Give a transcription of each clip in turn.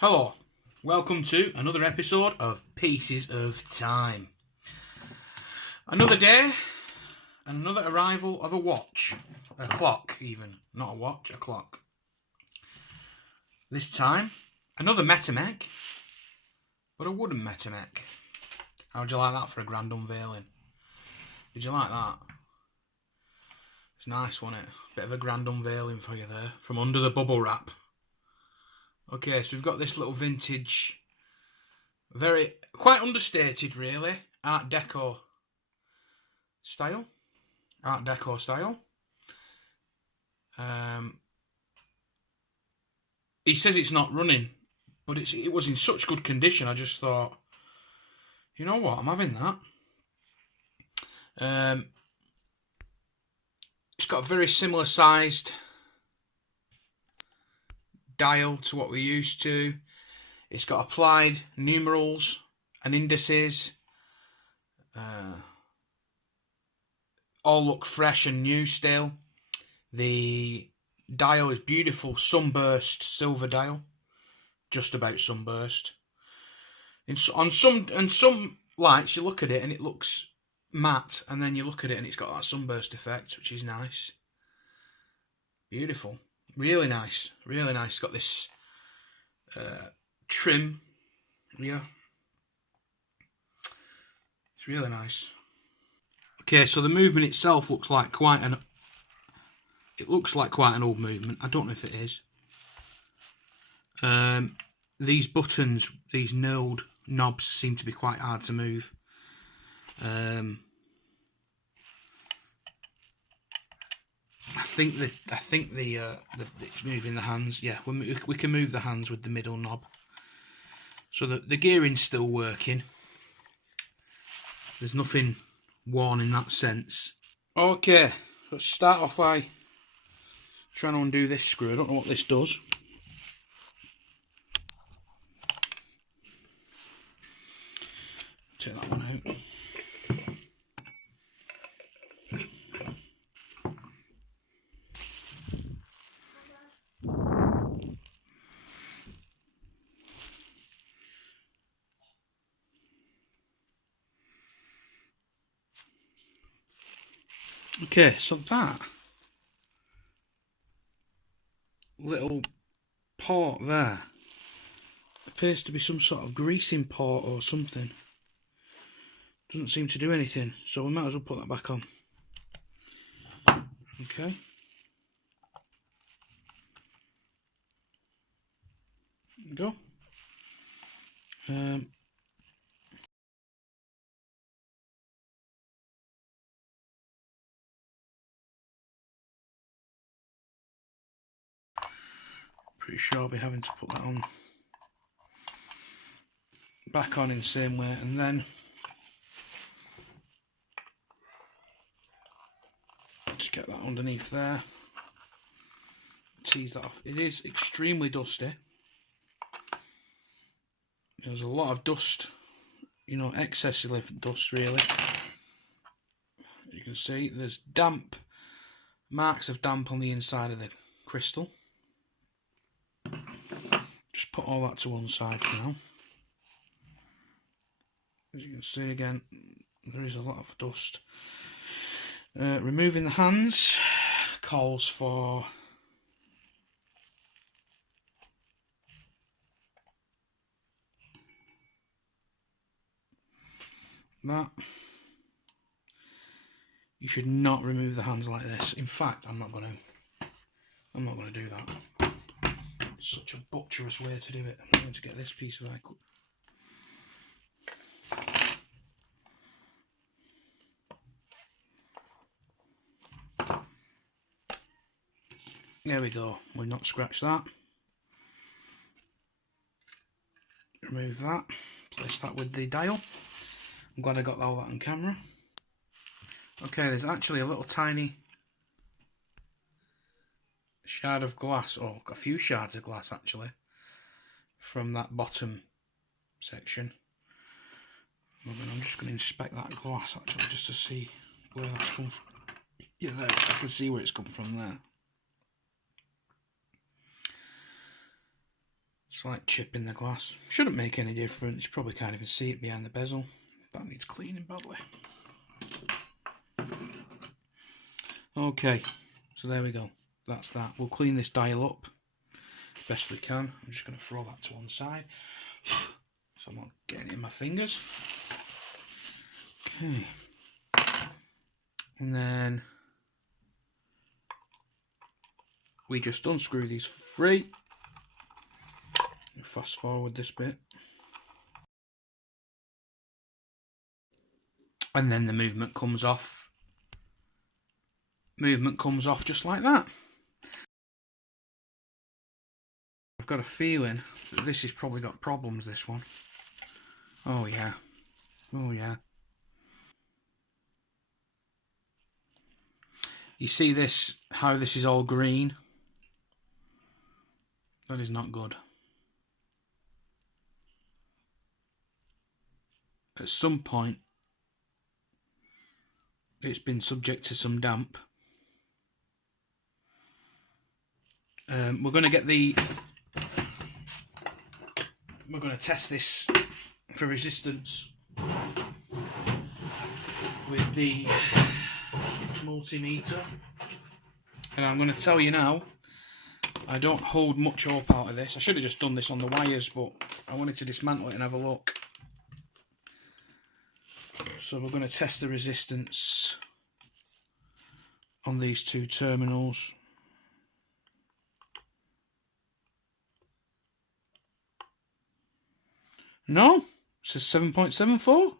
Hello, welcome to another episode of Pieces of Time. Another day and another arrival of a watch. A clock even, not a watch, a clock. This time, another Metamec, but a wooden Metamec. How'd you like that for a grand unveiling? Did you like that? It's nice, wasn't it? Bit of a grand unveiling for you there, from under the bubble wrap. Okay, so we've got this little vintage, quite understated really, Art Deco style. He says it's not running, but it was in such good condition. I just thought, you know what, I'm having that. It's got a very similar sized dial to what we're used to. It's got applied numerals and indices. All look fresh and new still. The dial is beautiful, sunburst silver dial, just about sunburst. On some lights you look at it and it looks matte, and then you look at it and it's got that sunburst effect, which is nice. Beautiful. Really nice, really nice. It's got this trim here. It's really nice. Okay, so the movement itself looks like quite an old movement. I don't know if it is. These buttons, these knurled knobs, seem to be quite hard to move. I think it's moving the hands. Yeah, we can move the hands with the middle knob. So the gearing's still working. There's nothing worn in that sense. Okay, let's start off by trying to undo this screw. I don't know what this does. Take that one out. Okay, so that little port there appears to be some sort of greasing port or something. Doesn't seem to do anything, so we might as well put that back on. Okay. There we go. Pretty sure I'll be having to put that on back on in the same way, and then just get that underneath there, tease that off. It is extremely dusty. There's a lot of dust, you know, excessively dust really. You can see there's marks of damp on the inside of the crystal. Just put all that to one side for now. As you can see again, there is a lot of dust. Removing the hands calls for that. You should not remove the hands like this. In fact, I'm not going to do that. It's such a butcherous way to do it. I'm going to get this piece of eye. There we go. We'll not scratch that. Remove that. Place that with the dial. I'm glad I got all that on camera. Okay, there's actually a little tiny shard of glass, or a few shards of glass actually, from that bottom section. I'm just going to inspect that glass actually, just to see where that's come from. Yeah, there, I can see where it's come from there. Slight chip in the glass. Shouldn't make any difference. You probably can't even see it behind the bezel. That needs cleaning badly. Okay, so there we go. That's that. We'll clean this dial up best we can. I'm just going to throw that to one side so I'm not getting it in my fingers. Okay. And then we just unscrew these free. Fast forward this bit. And then the movement comes off. Movement comes off just like that. I've got a feeling that this has probably got problems, this one. Oh yeah. Oh yeah. You see this, how this is all green? That is not good. At some point, it's been subject to some damp. We're going to test this for resistance with the multimeter, and I'm going to tell you now, I don't hold much hope out of this. I should have just done this on the wires, but I wanted to dismantle it and have a look. So we're going to test the resistance on these two terminals. No, it says 7.74.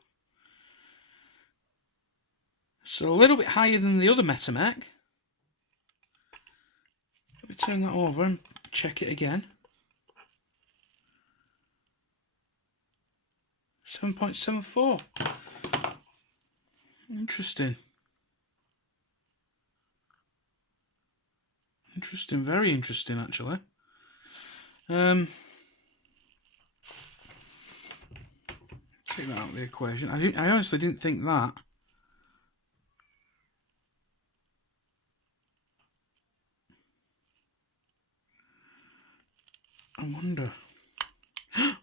It's a little bit higher than the other Metamec. Let me turn that over and check it again. 7.74. Interesting. Interesting, very interesting actually. Take that out of the equation. I honestly didn't think that. I wonder. Oh.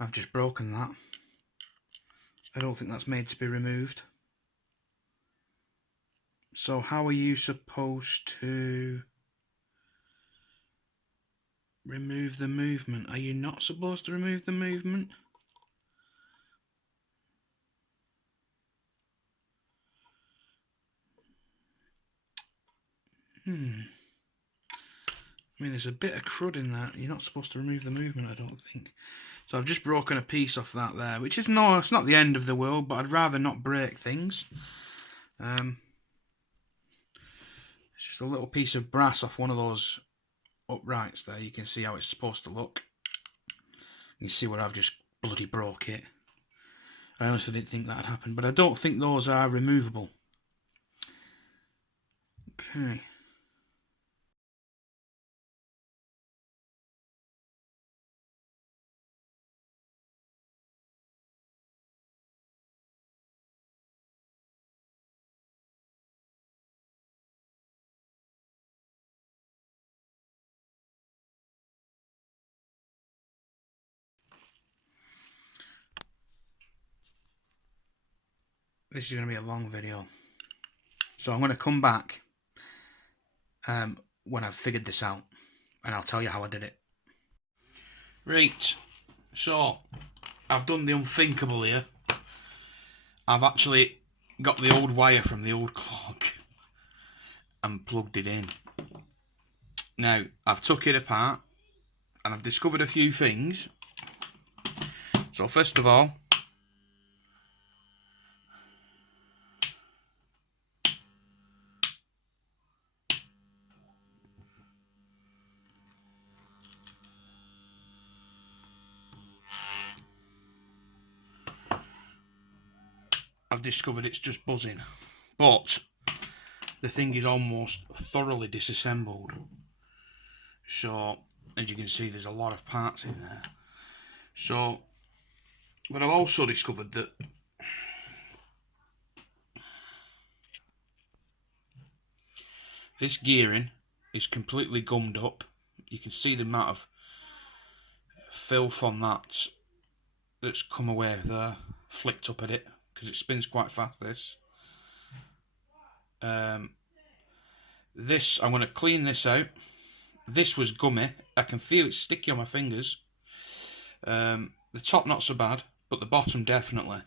I've just broken that. I don't think that's made to be removed. So how are you supposed to remove the movement? Are you not supposed to remove the movement? I mean, there's a bit of crud in that. You're not supposed to remove the movement, I don't think. So I've just broken a piece off that there, which is no, it's not the end of the world, but I'd rather not break things. It's just a little piece of brass off one of those uprights there. You can see how it's supposed to look. You see where I've just bloody broke it. I honestly didn't think that had happened, but I don't think those are removable. Okay. This is going to be a long video, so I'm going to come back when I've figured this out, and I'll tell you how I did it. Right, so I've done the unthinkable here. I've actually got the old wire from the old clock and plugged it in. Now, I've took it apart and I've discovered a few things. So first of all, I've discovered it's just buzzing, but the thing is almost thoroughly disassembled. So, as you can see, there's a lot of parts in there. So, but I've also discovered that this gearing is completely gummed up. You can see the amount of filth on that's come away there, flicked up at it, because it spins quite fast, this. This, I'm going to clean this out. This was gummy. I can feel it sticky on my fingers. The top not so bad, but the bottom definitely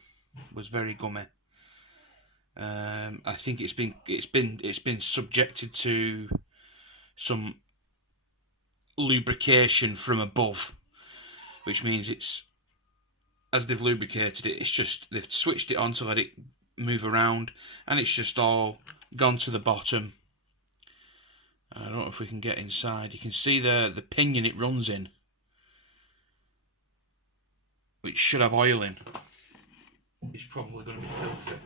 was very gummy. I think it's been subjected to some lubrication from above, which means it's, as they've lubricated it, it's just they've switched it on to let it move around, and it's just all gone to the bottom. I don't know if we can get inside. You can see the pinion it runs in, which should have oil in. It's probably going to be filthy.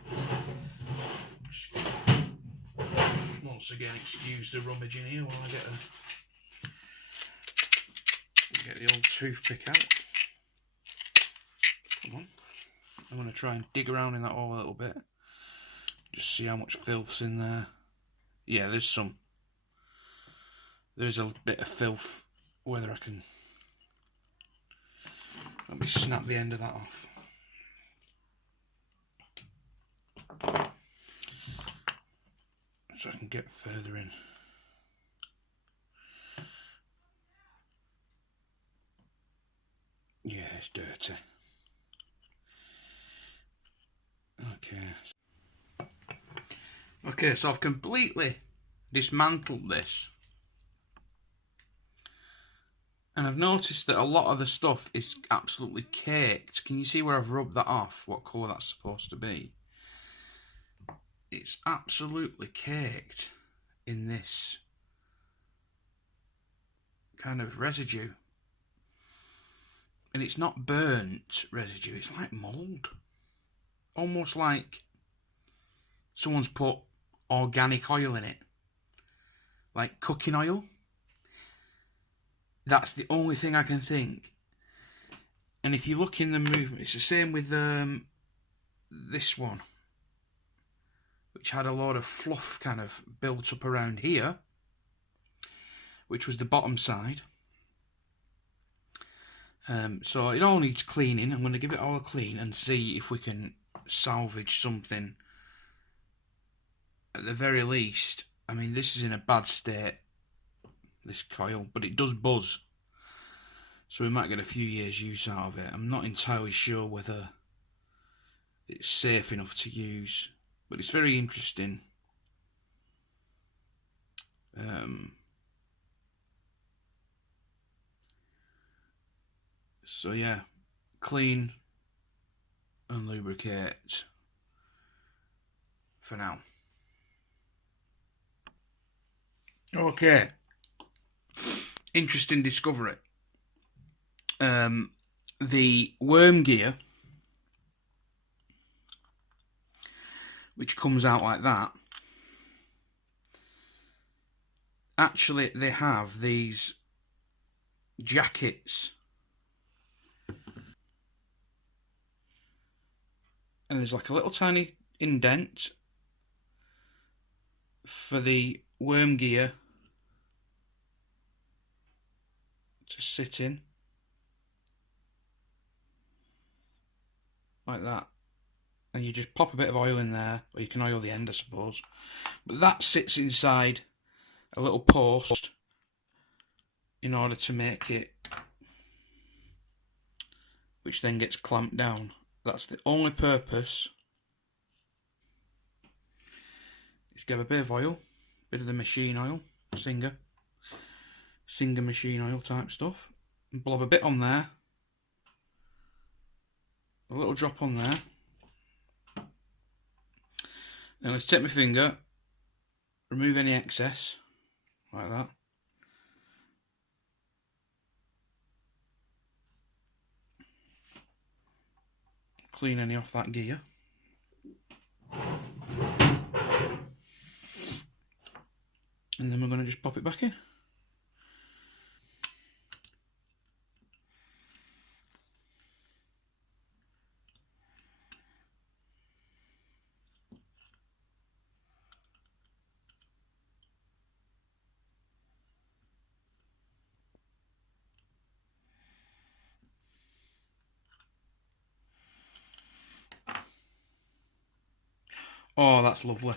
Once again, excuse the rummage in here while I get the old toothpick out. Come on. I'm going to try and dig around in that hole a little bit. Just see how much filth's in there. Yeah, there's a bit of filth. Whether I can... Let me snap the end of that off. So I can get further in. Yeah, it's dirty. Okay, so I've completely dismantled this. And I've noticed that a lot of the stuff is absolutely caked. Can you see where I've rubbed that off? What colour that's supposed to be? It's absolutely caked in this kind of residue. And it's not burnt residue, it's like mould. Almost like someone's put organic oil in it. Like cooking oil. That's the only thing I can think. And if you look in the movement, it's the same with this one, which had a lot of fluff kind of built up around here, which was the bottom side. So it all needs cleaning. I'm going to give it all a clean and see if we can salvage something. At the very least, I mean, this is in a bad state, this coil, but it does buzz. So we might get a few years use out of it. I'm not entirely sure whether it's safe enough to use, but it's very interesting. So yeah, clean and lubricate for now. Okay, interesting discovery. The worm gear, which comes out like that, actually they have these jackets, and there's like a little tiny indent for the worm gear to sit in, like that, and you just pop a bit of oil in there, or you can oil the end, I suppose, but that sits inside a little post in order to make it, which then gets clamped down. That's the only purpose. Is to have a bit of oil, bit of the machine oil, Singer machine oil type stuff, and blob a bit on there, a little drop on there. Then let's take my finger, remove any excess, like that. Clean any off that gear. And then we're going to just pop it back in. Oh, that's lovely.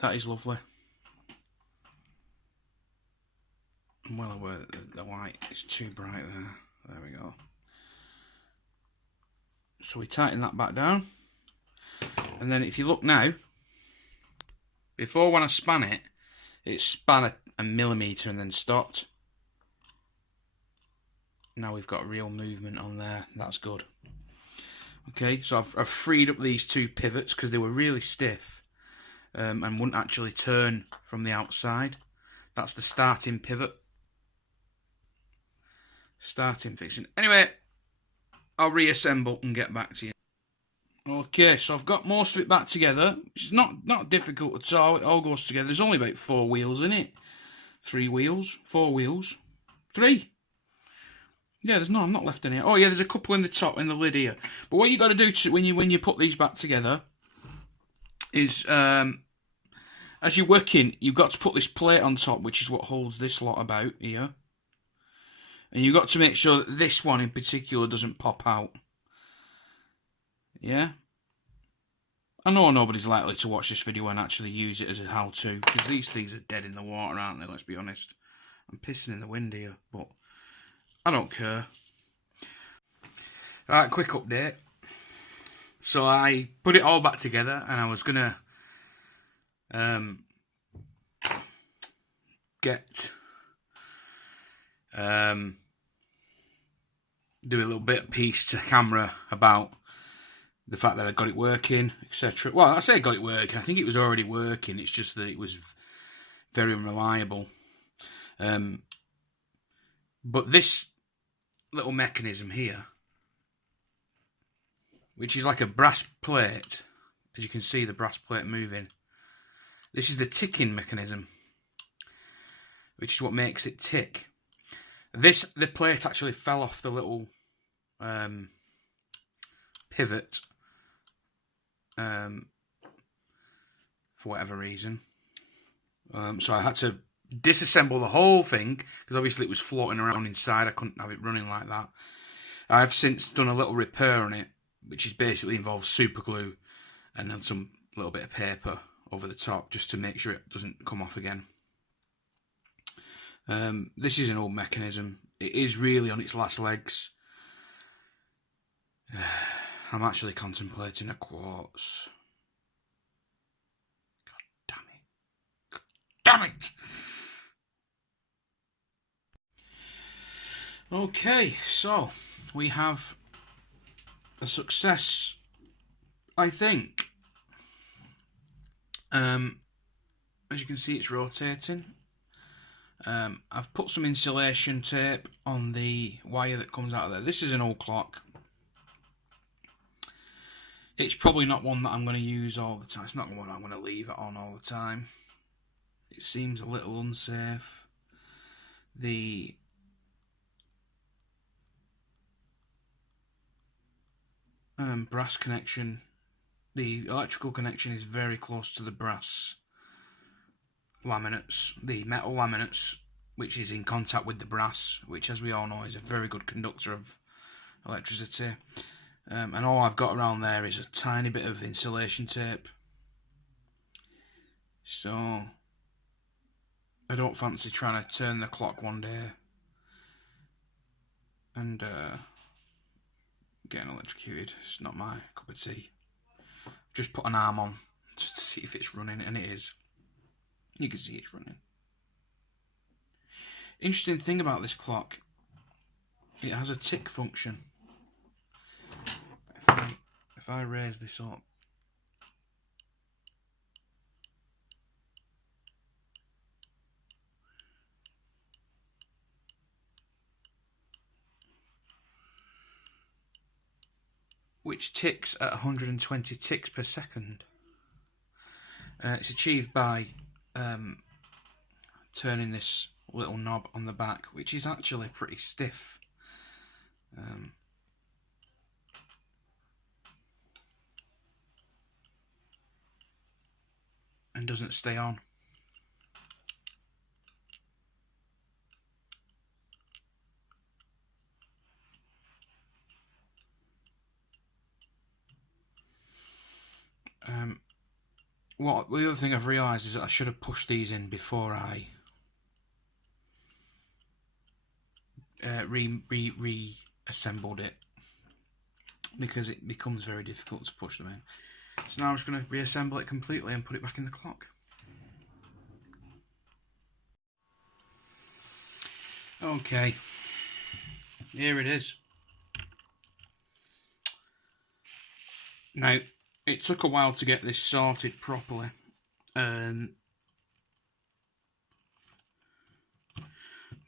That is lovely. I'm well aware that the white is too bright there. There we go. So we tighten that back down. And then if you look now, before when I span it, it span a millimetre and then stopped. Now we've got real movement on there. That's good. Okay, so I've freed up these two pivots because they were really stiff and wouldn't actually turn from the outside. That's the starting pivot. Starting fixing. Anyway, I'll reassemble and get back to you. Okay, so I've got most of it back together. It's not difficult at all. It all goes together. There's only about 4 wheels in it. 3 wheels, 4 wheels, 3. Yeah, I'm not left any. Oh yeah, there's a couple in the top in the lid here. But what you got to do when you put these back together is as you're working, you've got to put this plate on top, which is what holds this lot about here. And you've got to make sure that this one in particular doesn't pop out. Yeah? I know nobody's likely to watch this video and actually use it as a how-to, because these things are dead in the water, aren't they? Let's be honest. I'm pissing in the wind here, but I don't care. Right, quick update. So I put it all back together, and I was gonna do a little bit of piece to camera about the fact that I got it working, etc. Well, I say I got it working. I think it was already working. It's just that it was very unreliable. But this little mechanism here, which is like a brass plate, as you can see the brass plate moving. This is the ticking mechanism, which is what makes it tick. The plate actually fell off the little pivot for whatever reason. So I had to disassemble the whole thing, because obviously it was floating around inside. I couldn't have it running like that. I've since done a little repair on it, which is basically involves super glue and then some little bit of paper over the top, just to make sure it doesn't come off again. This is an old mechanism. It is really on its last legs. I'm actually contemplating a quartz. God damn it. God damn it! Okay, so we have a success, I think. As you can see, it's rotating. I've put some insulation tape on the wire that comes out of there. This is an old clock. It's probably not one that I'm going to use all the time. It's not one I'm going to leave it on all the time. It seems a little unsafe. The brass connection, the electrical connection is very close to the brass laminates, the metal laminates, which is in contact with the brass, which, as we all know, is a very good conductor of electricity. And all I've got around there is a tiny bit of insulation tape. So I don't fancy trying to turn the clock one day and getting electrocuted. It's not my cup of tea. Just put an arm on just to see if it's running, and it is. You can see it's running. Interesting thing about this clock, it has a tick function. If I raise this up, which ticks at 120 ticks per second. It's achieved by turning this little knob on the back, which is actually pretty stiff. And doesn't stay on. the other thing I've realised is that I should have pushed these in before I reassembled it, because it becomes very difficult to push them in. So now I'm just going to reassemble it completely and put it back in the clock. Okay, here it is. Now, it took a while to get this sorted properly,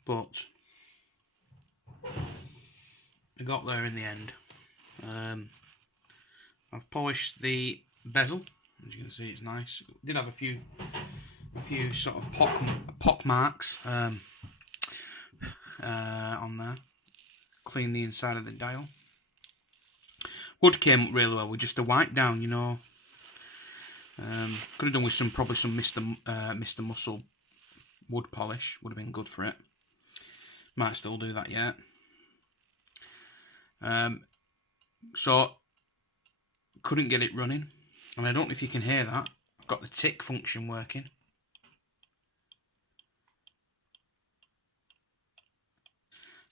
but I got there in the end. I've polished the bezel. As you can see, it's nice. It did have a few sort of pock marks on there. Clean the inside of the dial. Wood came up really well with just a wipe down, you know. Could have done with probably some Mr. Muscle wood polish. Would have been good for it. Might still do that yet. So couldn't get it running, and I don't know if you can hear that. I've got the tick function working.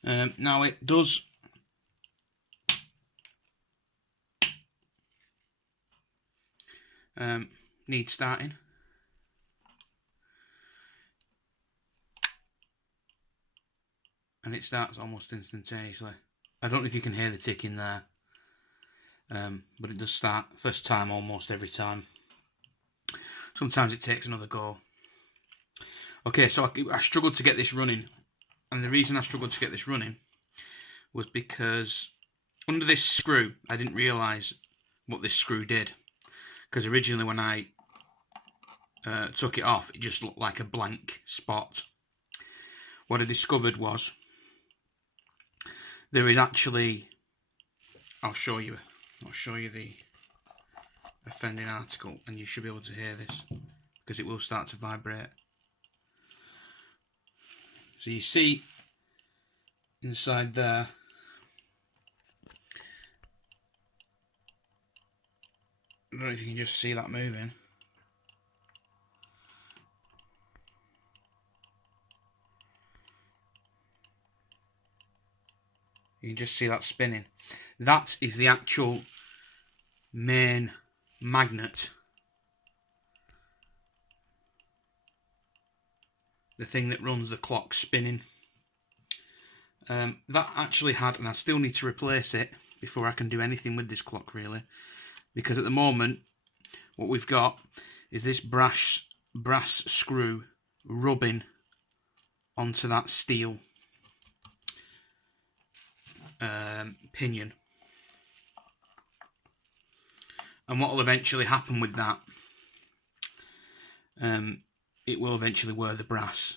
Now it does need starting. And it starts almost instantaneously. I don't know if you can hear the ticking there, but it does start first time almost every time. Sometimes it takes another go. Okay, so I struggled to get this running, and the reason I struggled to get this running was because under this screw, I didn't realise what this screw did, because originally when I took it off, it just looked like a blank spot. What I discovered was there is actually, I'll show you the offending article, and you should be able to hear this because it will start to vibrate. So you see inside there, I don't know if you can just see that moving. You can just see that spinning. That is the actual main magnet. The thing that runs the clock spinning. That actually had, and I still need to replace it before I can do anything with this clock really. Because at the moment, what we've got is this brass screw rubbing onto that steel pinion, and what will eventually happen with that, it will eventually wear the brass,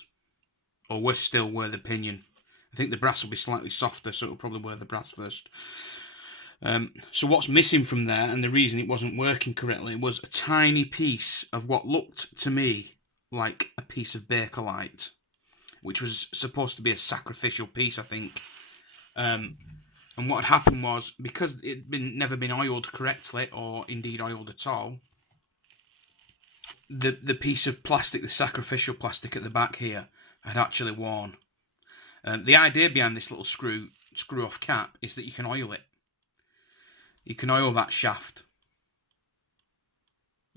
or worse still, wear the pinion. I think the brass will be slightly softer, so it'll probably wear the brass first. So what's missing from there, and the reason it wasn't working correctly, was a tiny piece of what looked to me like a piece of Bakelite, which was supposed to be a sacrificial piece, I think. And what had happened was, because it had never been oiled correctly, or indeed oiled at all, the piece of plastic, the sacrificial plastic at the back here, had actually worn. The idea behind this little screw-off cap is that you can oil it. You can oil that shaft.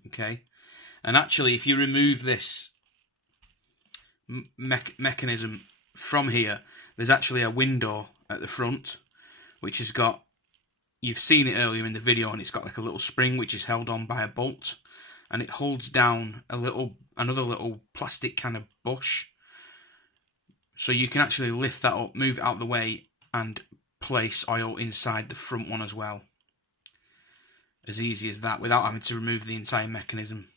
Okay? And actually, if you remove this mechanism from here, there's actually a window at the front, which has got, you've seen it earlier in the video, and it's got like a little spring which is held on by a bolt, and it holds down another little plastic kind of bush. So you can actually lift that up, move it out of the way, and place oil inside the front one as well. As easy as that, without having to remove the entire mechanism.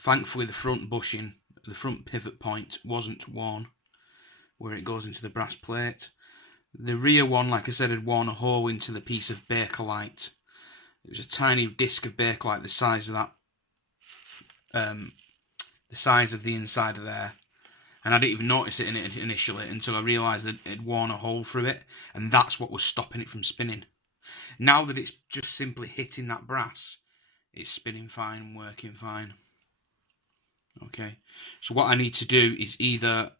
Thankfully, the front bushing, the front pivot point, wasn't worn where it goes into the brass plate. The rear one, like I said, had worn a hole into the piece of Bakelite. It was a tiny disc of Bakelite the size of that, the size of the inside of there. And I didn't even notice it initially until I realised that it had worn a hole through it, and that's what was stopping it from spinning. Now that it's just simply hitting that brass, it's spinning fine and working fine. Okay, so what I need to do is either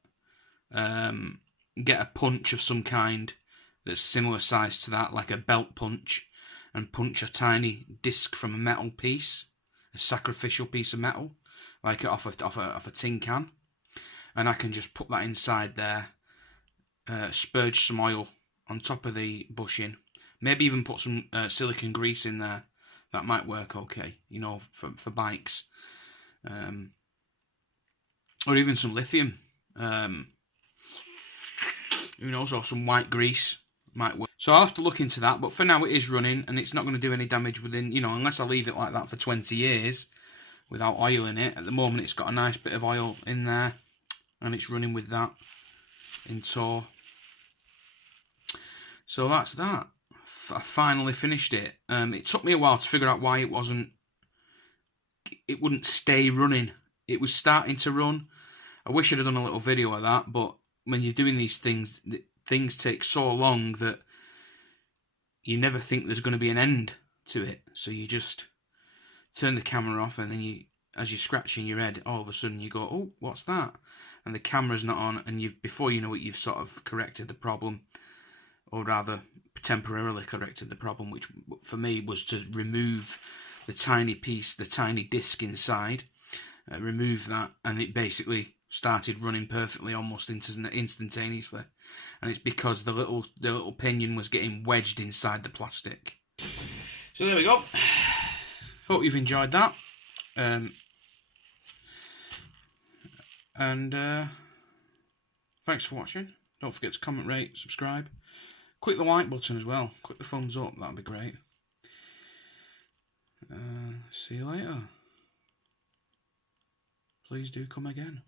get a punch of some kind that's similar size to that, like a belt punch, and punch a tiny disc from a metal piece, a sacrificial piece of metal, like off a tin can, and I can just put that inside there, spurge some oil on top of the bushing, maybe even put some silicone grease in there. That might work okay, you know, for bikes, or even some lithium. Who knows, or some white grease might work. So I'll have to look into that, but for now it is running, and it's not going to do any damage within, you know, unless I leave it like that for 20 years without oil in it. At the moment it's got a nice bit of oil in there, and it's running with that in tow. So that's that. I finally finished it. It took me a while to figure out why it wouldn't stay running. It was starting to run. I wish I'd have done a little video of that, but when you're doing these things, things take so long that you never think there's going to be an end to it. So you just turn the camera off, and then as you're scratching your head, all of a sudden you go, oh, what's that? And the camera's not on, and before you know it, you've sort of corrected the problem, or rather temporarily corrected the problem, which for me was to remove the tiny piece, the tiny disc inside, remove that, and it basically started running perfectly almost instantaneously. And it's because the little pinion was getting wedged inside the plastic. So there we go. Hope you've enjoyed that. Thanks for watching. Don't forget to comment, rate, subscribe. Click the like button as well. Click the thumbs up. That'd be great. See you later. Please do come again.